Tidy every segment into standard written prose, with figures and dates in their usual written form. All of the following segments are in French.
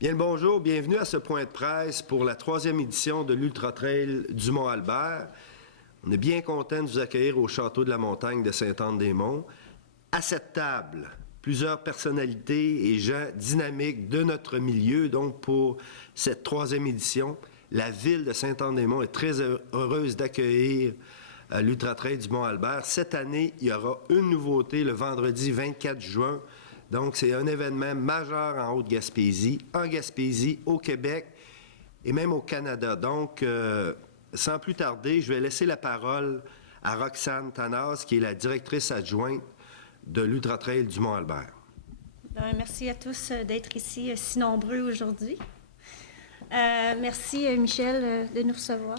Bien le bonjour, bienvenue à ce point de presse pour la 3e édition de l'Ultra Trail du Mont-Albert. On est bien content de vous accueillir au Château de la Montagne de Sainte-Anne-des-Monts. À cette table, plusieurs personnalités et gens dynamiques de notre milieu, donc pour cette 3e édition. La ville de Sainte-Anne-des-Monts est très heureuse d'accueillir l'Ultra Trail du Mont-Albert. Cette année, il y aura une nouveauté le vendredi 24 juin. Donc, c'est un événement majeur en Haute-Gaspésie, en Gaspésie, au Québec et même au Canada. Donc, sans plus tarder, je vais laisser la parole à Roxane Tannaz, qui est la directrice adjointe de l'Ultra Trail du Mont-Albert. Bien, merci à tous d'être ici si nombreux aujourd'hui. Merci, Michel, de nous recevoir.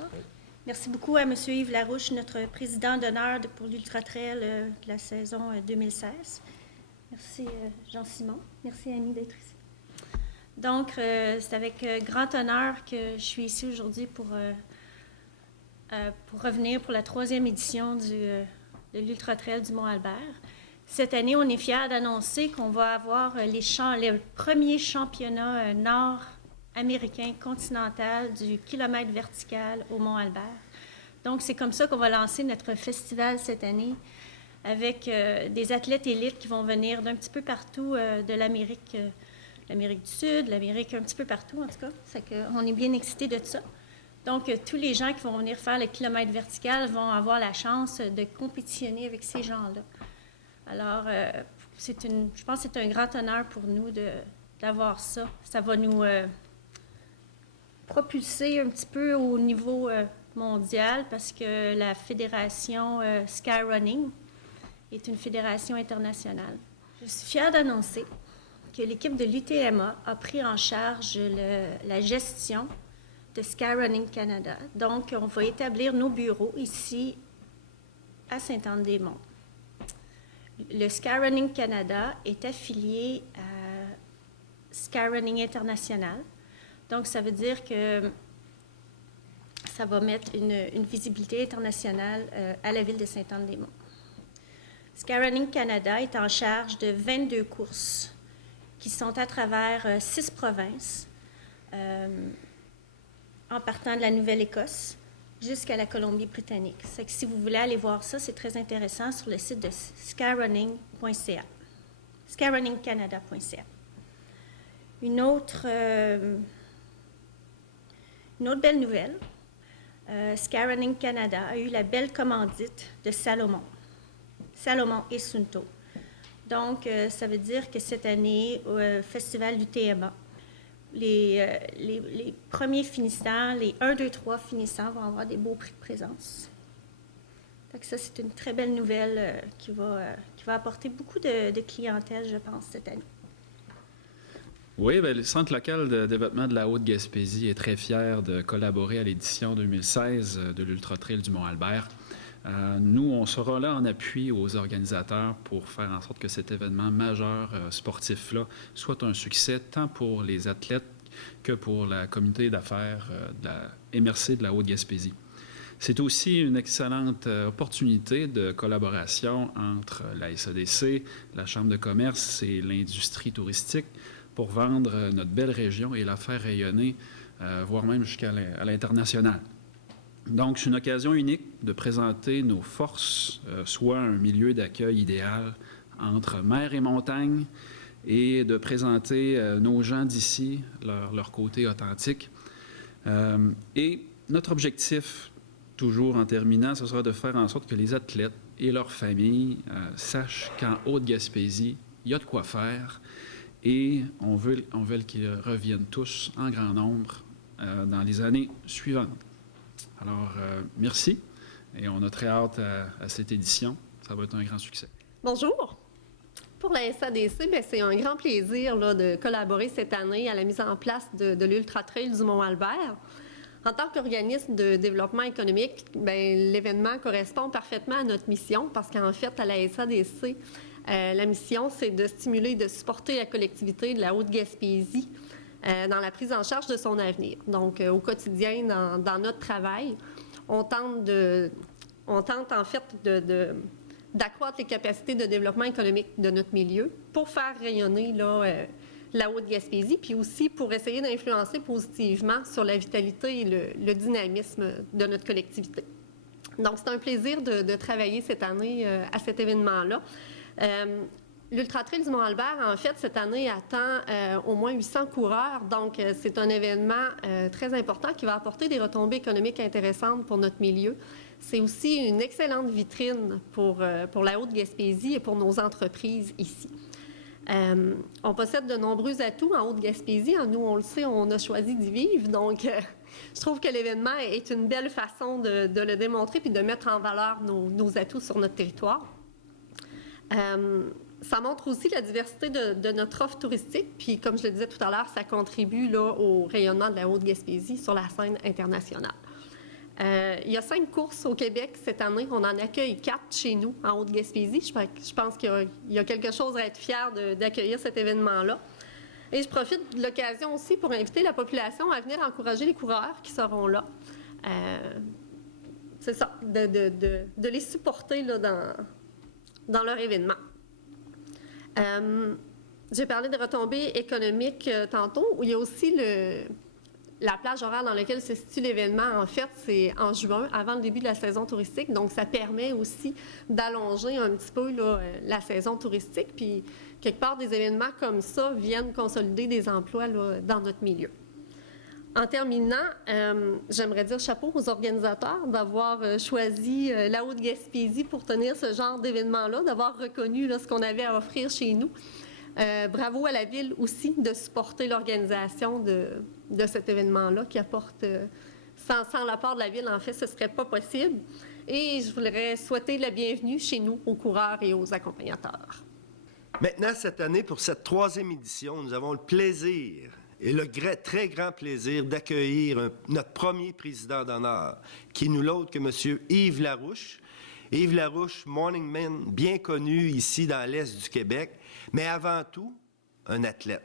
Merci beaucoup à M. Yves Larouche, notre président d'honneur pour l'Ultra Trail de la saison 2016. Merci, Jean-Simon. Merci, Annie, d'être ici. Donc, c'est avec grand honneur que je suis ici aujourd'hui pour revenir pour la 3e édition de l'Ultra Trail du Mont-Albert. Cette année, on est fiers d'annoncer qu'on va avoir les premiers championnats nord-américains continental du kilomètre vertical au Mont-Albert. Donc, c'est comme ça qu'on va lancer notre festival cette année, avec des athlètes élites qui vont venir d'un petit peu partout de l'Amérique du Sud, l'Amérique un petit peu partout en tout cas. On est bien excités de ça. Donc, tous les gens qui vont venir faire le kilomètre vertical vont avoir la chance de compétitionner avec ces gens-là. Alors, je pense que c'est un grand honneur pour nous d'avoir ça. Ça va nous propulser un petit peu au niveau mondial parce que la fédération Skyrunning est une fédération internationale. Je suis fière d'annoncer que l'équipe de l'UTMA a pris en charge la gestion de Skyrunning Canada. Donc, on va établir nos bureaux ici à Sainte-Anne-des-Monts. Le Skyrunning Canada est affilié à Skyrunning International. Donc, ça veut dire que ça va mettre une visibilité internationale à la ville de Sainte-Anne-des-Monts. Skyrunning Canada est en charge de 22 courses qui sont à travers 6 provinces, en partant de la Nouvelle-Écosse jusqu'à la Colombie-Britannique. C'est que si vous voulez aller voir ça, c'est très intéressant sur le site de skyrunning.ca, skyrunningcanada.ca. Une autre belle nouvelle, Skyrunning Canada a eu la belle commandite de Salomon et Sunto. Donc, ça veut dire que cette année, au Festival du TMA, les premiers finissants, les 1, 2, 3 finissants vont avoir des beaux prix de présence. Donc ça, c'est une très belle nouvelle qui va apporter beaucoup de clientèle, je pense, cette année. Oui, bien, le Centre local de développement de la Haute-Gaspésie est très fier de collaborer à l'édition 2016 de l'Ultra Trail du Mont-Albert. Nous, on sera là en appui aux organisateurs pour faire en sorte que cet événement majeur sportif-là soit un succès tant pour les athlètes que pour la communauté d'affaires de la MRC de la Haute-Gaspésie. C'est aussi une excellente opportunité de collaboration entre la SADC, la Chambre de commerce et l'industrie touristique pour vendre notre belle région et la faire rayonner, voire même jusqu'à l'international. Donc, c'est une occasion unique de présenter nos forces, soit un milieu d'accueil idéal entre mer et montagne, et de présenter nos gens d'ici, leur côté authentique. Et notre objectif, toujours en terminant, ce sera de faire en sorte que les athlètes et leurs familles sachent qu'en Haute-Gaspésie, il y a de quoi faire, et on veut qu'ils reviennent tous en grand nombre dans les années suivantes. Alors, merci, et on a très hâte à cette édition. Ça va être un grand succès. Bonjour. Pour la SADC, bien, c'est un grand plaisir là, de collaborer cette année à la mise en place de l'Ultra Trail du Mont-Albert. En tant qu'organisme de développement économique, bien, l'événement correspond parfaitement à notre mission parce qu'en fait, à la SADC, la mission, c'est de stimuler et de supporter la collectivité de la Haute-Gaspésie dans la prise en charge de son avenir. Donc, au quotidien, dans notre travail, on tente en fait d'accroître les capacités de développement économique de notre milieu pour faire rayonner là, la Haute-Gaspésie, puis aussi pour essayer d'influencer positivement sur la vitalité et le dynamisme de notre collectivité. Donc, c'est un plaisir de travailler cette année à cet événement-là. L'Ultra Trail du Mont-Albert, en fait, cette année attend au moins 800 coureurs. Donc, c'est un événement très important qui va apporter des retombées économiques intéressantes pour notre milieu. C'est aussi une excellente vitrine pour la Haute-Gaspésie et pour nos entreprises ici. On possède de nombreux atouts en Haute-Gaspésie. Nous, on le sait, on a choisi d'y vivre. Donc, je trouve que l'événement est une belle façon de le démontrer puis de mettre en valeur nos atouts sur notre territoire. Ça montre aussi la diversité de notre offre touristique. Puis, comme je le disais tout à l'heure, ça contribue là, au rayonnement de la Haute-Gaspésie sur la scène internationale. Il y a 5 courses au Québec cette année. On en accueille 4 chez nous, en Haute-Gaspésie. Je pense qu'il y a quelque chose à être fier d'accueillir cet événement-là. Et je profite de l'occasion aussi pour inviter la population à venir encourager les coureurs qui seront là. C'est ça, de les supporter là, dans leur événement. J'ai parlé de retombées économiques tantôt, où il y a aussi la plage horaire dans laquelle se situe l'événement. En fait, c'est en juin, avant le début de la saison touristique. Donc, ça permet aussi d'allonger un petit peu là, la saison touristique. Puis, quelque part, des événements comme ça viennent consolider des emplois là, dans notre milieu. En terminant, j'aimerais dire chapeau aux organisateurs d'avoir choisi la Haute-Gaspésie pour tenir ce genre d'événement-là, d'avoir reconnu là, ce qu'on avait à offrir chez nous. Bravo à la Ville aussi de supporter l'organisation de cet événement-là qui apporte, sans l'apport de la Ville, en fait, ce ne serait pas possible. Et je voudrais souhaiter la bienvenue chez nous aux coureurs et aux accompagnateurs. Maintenant, cette année, pour cette 3e édition, nous avons le plaisir et le très grand plaisir d'accueillir notre premier président d'honneur, qui n'est nul autre que M. Yves Larouche. Yves Larouche, morning man, bien connu ici dans l'Est du Québec, mais avant tout, un athlète.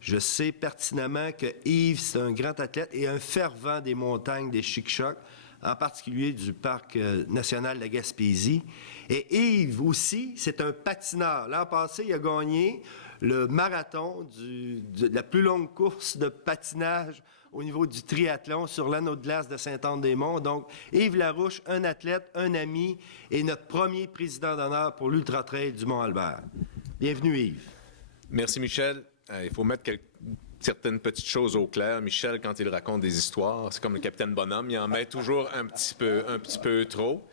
Je sais pertinemment que Yves, c'est un grand athlète et un fervent des montagnes des Chic-Chocs, en particulier du Parc national de la Gaspésie. Et Yves aussi, c'est un patineur. L'an passé, il a gagné le marathon de la plus longue course de patinage au niveau du triathlon sur l'anneau de glace de Sainte-Anne-des-Monts. Donc, Yves Larouche, un athlète, un ami et notre premier président d'honneur pour l'Ultra Trail du Mont-Albert. Bienvenue, Yves. Merci, Michel. Il faut mettre certaines petites choses au clair. Michel, quand il raconte des histoires, c'est comme le capitaine Bonhomme, il en met toujours un petit peu trop.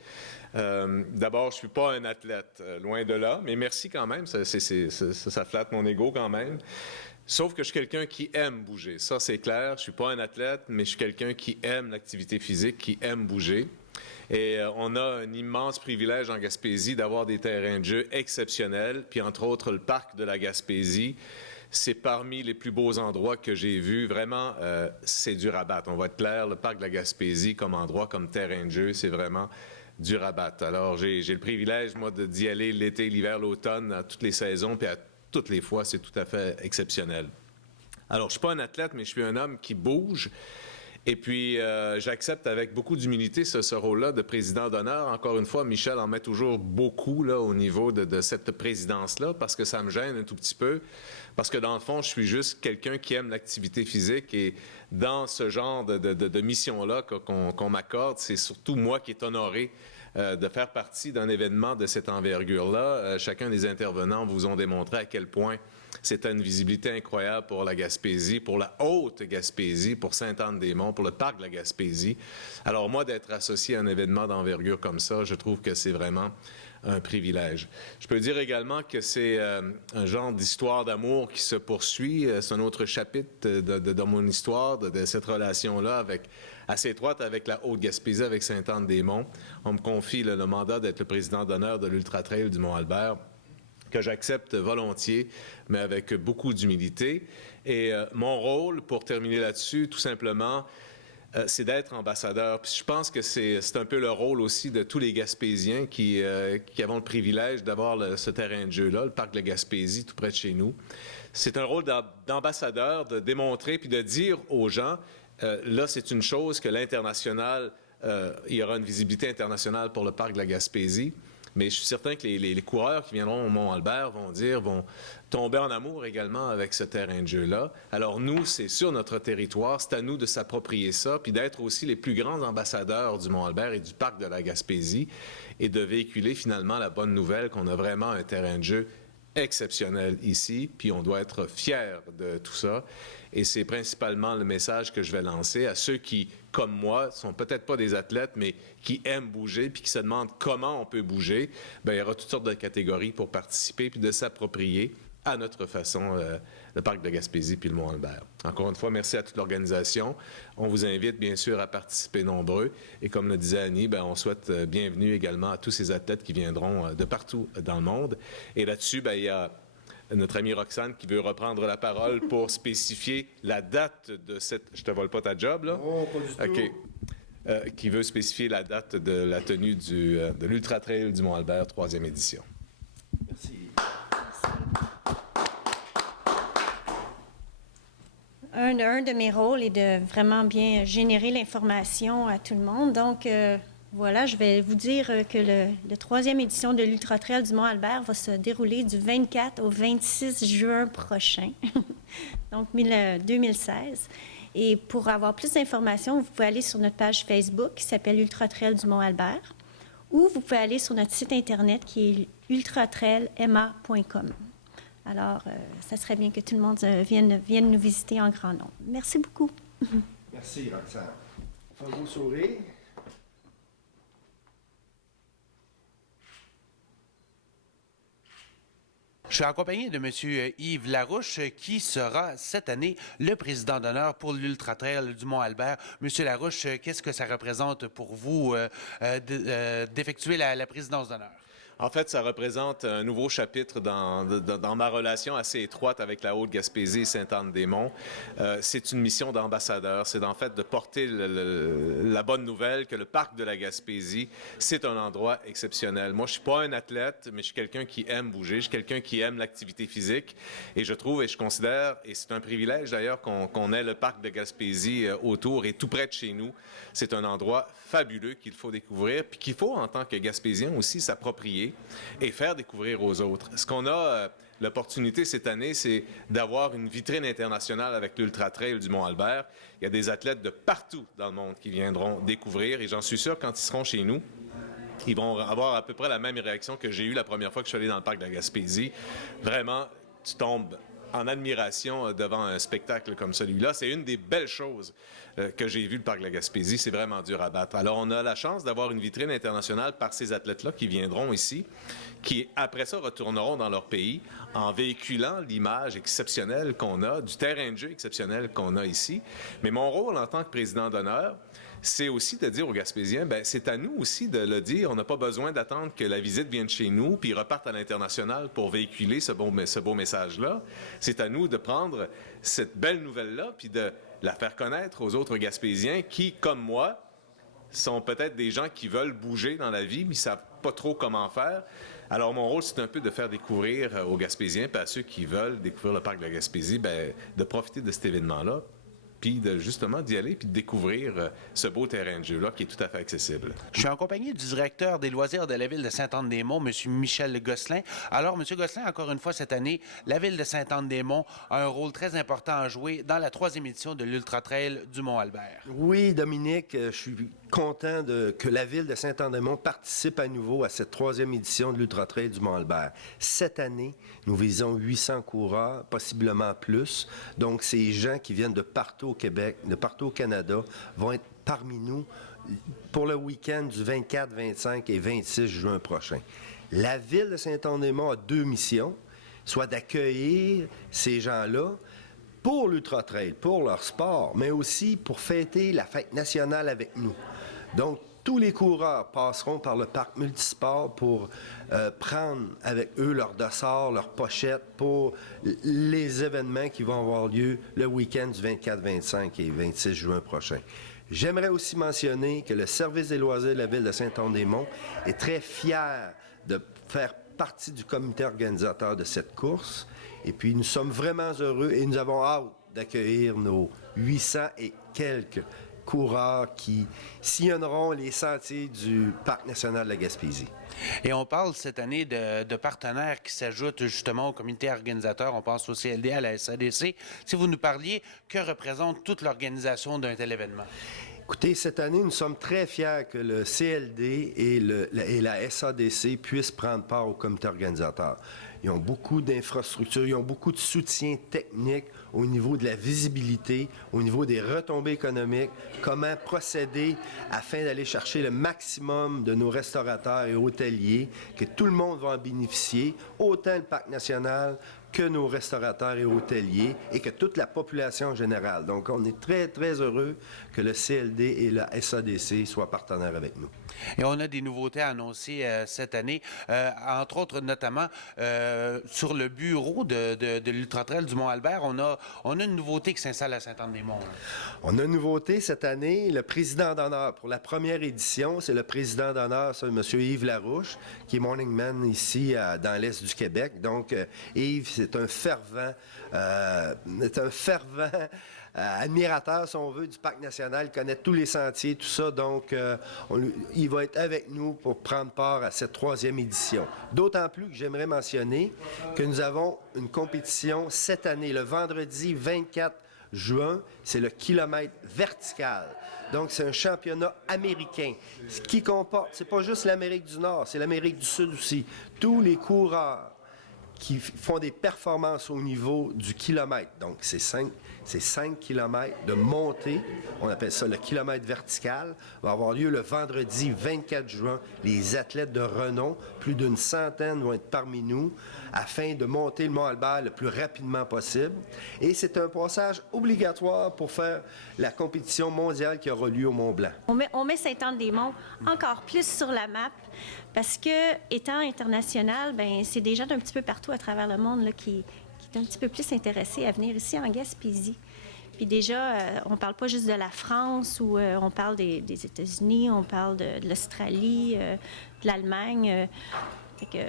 D'abord, je ne suis pas un athlète, loin de là, mais merci quand même, ça flatte mon ego quand même. Sauf que je suis quelqu'un qui aime bouger, ça c'est clair. Je ne suis pas un athlète, mais je suis quelqu'un qui aime l'activité physique, qui aime bouger. Et on a un immense privilège en Gaspésie d'avoir des terrains de jeu exceptionnels, puis entre autres le parc de la Gaspésie. C'est parmi les plus beaux endroits que j'ai vus. Vraiment, c'est dur à battre. On va être clair, le parc de la Gaspésie comme endroit, comme terrain de jeu, c'est vraiment dur à battre. Alors, j'ai le privilège, moi, d'y aller l'été, l'hiver, l'automne, à toutes les saisons, puis à toutes les fois, c'est tout à fait exceptionnel. Alors, je ne suis pas un athlète, mais je suis un homme qui bouge. Et puis, j'accepte avec beaucoup d'humilité ce rôle-là de président d'honneur. Encore une fois, Michel en met toujours beaucoup là, au niveau de cette présidence-là, parce que ça me gêne un tout petit peu. Parce que dans le fond, je suis juste quelqu'un qui aime l'activité physique et dans ce genre de mission-là qu'on m'accorde, c'est surtout moi qui est honoré de faire partie d'un événement de cette envergure-là. Chacun des intervenants vous ont démontré à quel point c'était une visibilité incroyable pour la Gaspésie, pour la Haute-Gaspésie, pour Sainte-Anne-des-Monts, pour le parc de la Gaspésie. Alors moi, d'être associé à un événement d'envergure comme ça, je trouve que c'est vraiment un privilège. Je peux dire également que c'est un genre d'histoire d'amour qui se poursuit. C'est un autre chapitre de mon histoire, de cette relation-là assez étroite avec la Haute-Gaspésie, avec Sainte-Anne-des-Monts. On me confie le mandat d'être le président d'honneur de l'Ultra Trail du Mont-Albert, que j'accepte volontiers, mais avec beaucoup d'humilité. Et mon rôle, pour terminer là-dessus, tout simplement, c'est d'être ambassadeur. Puis je pense que c'est un peu le rôle aussi de tous les Gaspésiens qui avons le privilège d'avoir ce terrain de jeu-là, le parc de la Gaspésie, tout près de chez nous. C'est un rôle d'ambassadeur, de démontrer puis de dire aux gens, là, c'est une chose que l'international, il y aura une visibilité internationale pour le parc de la Gaspésie. Mais je suis certain que les coureurs qui viendront au Mont-Albert vont tomber en amour également avec ce terrain de jeu-là. Alors nous, c'est sur notre territoire, c'est à nous de s'approprier ça, puis d'être aussi les plus grands ambassadeurs du Mont-Albert et du parc de la Gaspésie, et de véhiculer finalement la bonne nouvelle qu'on a vraiment un terrain de jeu exceptionnel ici, puis on doit être fiers de tout ça. Et c'est principalement le message que je vais lancer à ceux qui, comme moi, sont peut-être pas des athlètes, mais qui aiment bouger, puis qui se demandent comment on peut bouger. Bien, il y aura toutes sortes de catégories pour participer, puis de s'approprier à notre façon le parc de Gaspésie puis le Mont-Albert. Encore une fois, merci à toute l'organisation. On vous invite bien sûr à participer nombreux. Et comme le disait Annie, bien, on souhaite bienvenue également à tous ces athlètes qui viendront de partout dans le monde. Et là-dessus, bien, il y a notre amie Roxane qui veut reprendre la parole pour spécifier la date de cette... Je te vole pas ta job, là? Non, pas du tout. Qui veut spécifier la date de la tenue de l'Ultra Trail du Mont-Albert, 3e édition. Merci. Un de mes rôles est de vraiment bien générer l'information à tout le monde. Donc, voilà, je vais vous dire que la 3e édition de l'Ultra Trail du Mont-Albert va se dérouler du 24 au 26 juin prochain, donc 2016. Et pour avoir plus d'informations, vous pouvez aller sur notre page Facebook qui s'appelle Ultra Trail du Mont-Albert, ou vous pouvez aller sur notre site Internet qui est ultratrailma.com. Alors, ça serait bien que tout le monde vienne nous visiter en grand nombre. Merci beaucoup. Merci, Roxane. Fais un beau sourire. Je suis accompagné de M. Yves Larouche, qui sera cette année le président d'honneur pour l'Ultra Trail du Mont-Albert. M. Larouche, qu'est-ce que ça représente pour vous d'effectuer la présidence d'honneur? En fait, ça représente un nouveau chapitre dans ma relation assez étroite avec la Haute-Gaspésie et Sainte-Anne-des-Monts. C'est une mission d'ambassadeur. C'est en fait de porter la bonne nouvelle que le parc de la Gaspésie, c'est un endroit exceptionnel. Moi, je suis pas un athlète, mais je suis quelqu'un qui aime bouger. Je suis quelqu'un qui aime l'activité physique. Et je trouve et je considère, et c'est un privilège d'ailleurs, qu'on ait le parc de Gaspésie autour et tout près de chez nous. C'est un endroit fabuleux qu'il faut découvrir, puis qu'il faut, en tant que Gaspésien aussi, s'approprier et faire découvrir aux autres. Ce qu'on a l'opportunité cette année, c'est d'avoir une vitrine internationale avec l'Ultra Trail du Mont-Albert. Il y a des athlètes de partout dans le monde qui viendront découvrir, et j'en suis sûr, quand ils seront chez nous, ils vont avoir à peu près la même réaction que j'ai eue la première fois que je suis allé dans le parc de la Gaspésie. Vraiment, tu tombes en admiration devant un spectacle comme celui-là. C'est une des belles choses que j'ai vues, le parc de la Gaspésie. C'est vraiment dur à battre. Alors, on a la chance d'avoir une vitrine internationale par ces athlètes-là qui viendront ici, qui, après ça, retourneront dans leur pays en véhiculant l'image exceptionnelle qu'on a, du terrain de jeu exceptionnel qu'on a ici. Mais mon rôle en tant que président d'honneur, c'est aussi de dire aux Gaspésiens, bien, c'est à nous aussi de le dire. On n'a pas besoin d'attendre que la visite vienne chez nous puis reparte à l'international pour véhiculer ce beau message-là. C'est à nous de prendre cette belle nouvelle-là puis de la faire connaître aux autres Gaspésiens qui, comme moi, sont peut-être des gens qui veulent bouger dans la vie mais ils ne savent pas trop comment faire. Alors, mon rôle, c'est un peu de faire découvrir aux Gaspésiens puis à ceux qui veulent découvrir le parc de la Gaspésie, bien, de profiter de cet événement-là, puis justement d'y aller puis de découvrir ce beau terrain de jeu-là qui est tout à fait accessible. Je suis en compagnie du directeur des loisirs de la ville de Sainte-Anne-des-Monts, M. Michel Gosselin. Alors, M. Gosselin, encore une fois, cette année, la ville de Sainte-Anne-des-Monts a un rôle très important à jouer dans la 3e édition de l'Ultra Trail du Mont-Albert. Oui, Dominique, je suis content que la ville de Sainte-Anne-des-Monts participe à nouveau à cette 3e édition de l'Ultra Trail du Mont-Albert. Cette année, nous visons 800 coureurs, possiblement plus. Donc, ces gens qui viennent de partout au Québec, de partout au Canada, vont être parmi nous pour le week-end du 24, 25 et 26 juin prochain. La ville de Sainte-Anne-des-Monts a 2 missions, soit d'accueillir ces gens-là pour l'Ultra Trail, pour leur sport, mais aussi pour fêter la fête nationale avec nous. Donc, tous les coureurs passeront par le parc multisport pour prendre avec eux leurs dossards, leurs pochettes pour les événements qui vont avoir lieu le week-end du 24, 25 et 26 juin prochain. J'aimerais aussi mentionner que le service des loisirs de la ville de Sainte-Anne-des-Monts est très fier de faire partie du comité organisateur de cette course. Et puis, nous sommes vraiment heureux et nous avons hâte d'accueillir nos 800 et quelques coureurs qui sillonneront les sentiers du Parc national de la Gaspésie. Et on parle cette année de partenaires qui s'ajoutent justement au comité organisateur. On pense au CLD, à la SADC. Si vous nous parliez, que représente toute l'organisation d'un tel événement? Écoutez, cette année, nous sommes très fiers que le CLD et la SADC puissent prendre part au comité organisateur. Ils ont beaucoup d'infrastructures, ils ont beaucoup de soutien technique au niveau de la visibilité, au niveau des retombées économiques, comment procéder afin d'aller chercher le maximum de nos restaurateurs et hôteliers, que tout le monde va en bénéficier, autant le Parc national que nos restaurateurs et hôteliers et que toute la population en général. Donc, on est très, très heureux que le CLD et la SADC soient partenaires avec nous. Et on a des nouveautés à annoncer cette année, entre autres notamment sur le bureau de l'Ultra-Trail du Mont-Albert, on a une nouveauté qui s'installe à Sainte-Anne-des-Monts. On a une nouveauté cette année, le président d'honneur. Pour la première édition, c'est le président d'honneur, c'est M. Yves Larouche, qui est Morning Man ici dans l'Est du Québec. Donc, Yves, c'est un fervent admirateur, si on veut, du Parc national. Il connaît tous les sentiers, tout ça. Donc, il va être avec nous pour prendre part à cette 3e édition. D'autant plus que j'aimerais mentionner que nous avons une compétition cette année, le vendredi 24 juin, c'est le kilomètre vertical. Donc, c'est un championnat américain. Ce qui comporte, c'est pas juste l'Amérique du Nord, c'est l'Amérique du Sud aussi. Tous les coureurs qui font des performances au niveau du kilomètre. Donc, c'est 5 kilomètres de montée. On appelle ça le kilomètre vertical. Va avoir lieu le vendredi 24 juin. Les athlètes de renom, plus d'une centaine, vont être parmi nous afin de monter le Mont-Albert le plus rapidement possible. Et c'est un passage obligatoire pour faire la compétition mondiale qui aura lieu au Mont-Blanc. On met Sainte-Anne-des-Monts encore plus sur la map parce que, étant international, ben c'est des gens d'un petit peu partout à travers le monde là, qui est un petit peu plus intéressés à venir ici en Gaspésie. Puis déjà, on ne parle pas juste de la France ou on parle des États-Unis, on parle de l'Australie, de l'Allemagne. Fait que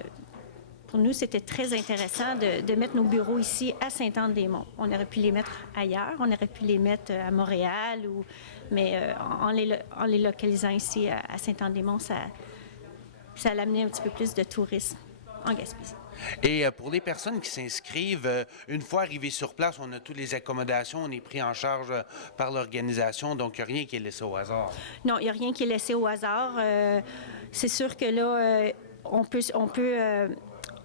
pour nous, c'était très intéressant de mettre nos bureaux ici à Sainte-Anne-des-Monts. On aurait pu les mettre ailleurs, on aurait pu les mettre à Montréal, mais en les localisant ici à Sainte-Anne-des-Monts, ça a amené un petit peu plus de tourisme en Gaspésie. Et pour les personnes qui s'inscrivent, une fois arrivés sur place, on a toutes les accommodations, on est pris en charge par l'organisation, donc il n'y a rien qui est laissé au hasard. Non, il n'y a rien qui est laissé au hasard. C'est sûr que là, on peut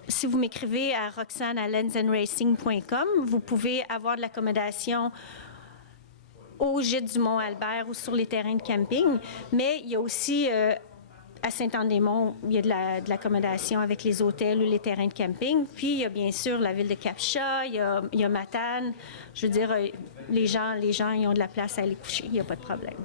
si vous m'écrivez à roxane@lensandracing.com, vous pouvez avoir de l'accommodation au gîte du Mont-Albert ou sur les terrains de camping, mais il y a aussi à Sainte-Anne-des-Monts, il y a de l'accommodation avec les hôtels ou les terrains de camping. Puis, il y a bien sûr la ville de Cap-Chat, il y a Matane. Je veux dire, les gens, ils ont de la place à aller coucher. Il n'y a pas de problème.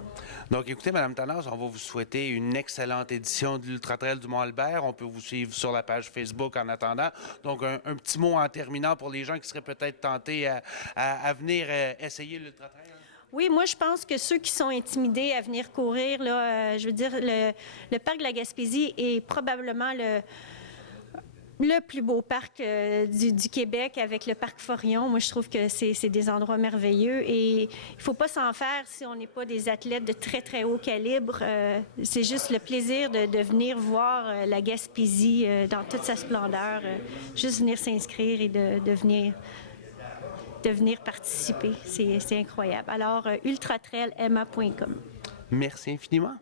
Donc, écoutez, Mme Tanners, on va vous souhaiter une excellente édition de l'Ultra-Trail du Mont-Albert. On peut vous suivre sur la page Facebook en attendant. Donc, un petit mot en terminant pour les gens qui seraient peut-être tentés à venir essayer l'Ultra-Trail. Oui, moi, je pense que ceux qui sont intimidés à venir courir, là, je veux dire, le parc de la Gaspésie est probablement le plus beau parc du Québec avec le parc Forillon. Moi, je trouve que c'est des endroits merveilleux et il ne faut pas s'en faire si on n'est pas des athlètes de très, très haut calibre. C'est juste le plaisir de venir voir la Gaspésie dans toute sa splendeur, juste venir s'inscrire et de venir participer. C'est incroyable. Alors, ultratrailma.com. Merci infiniment.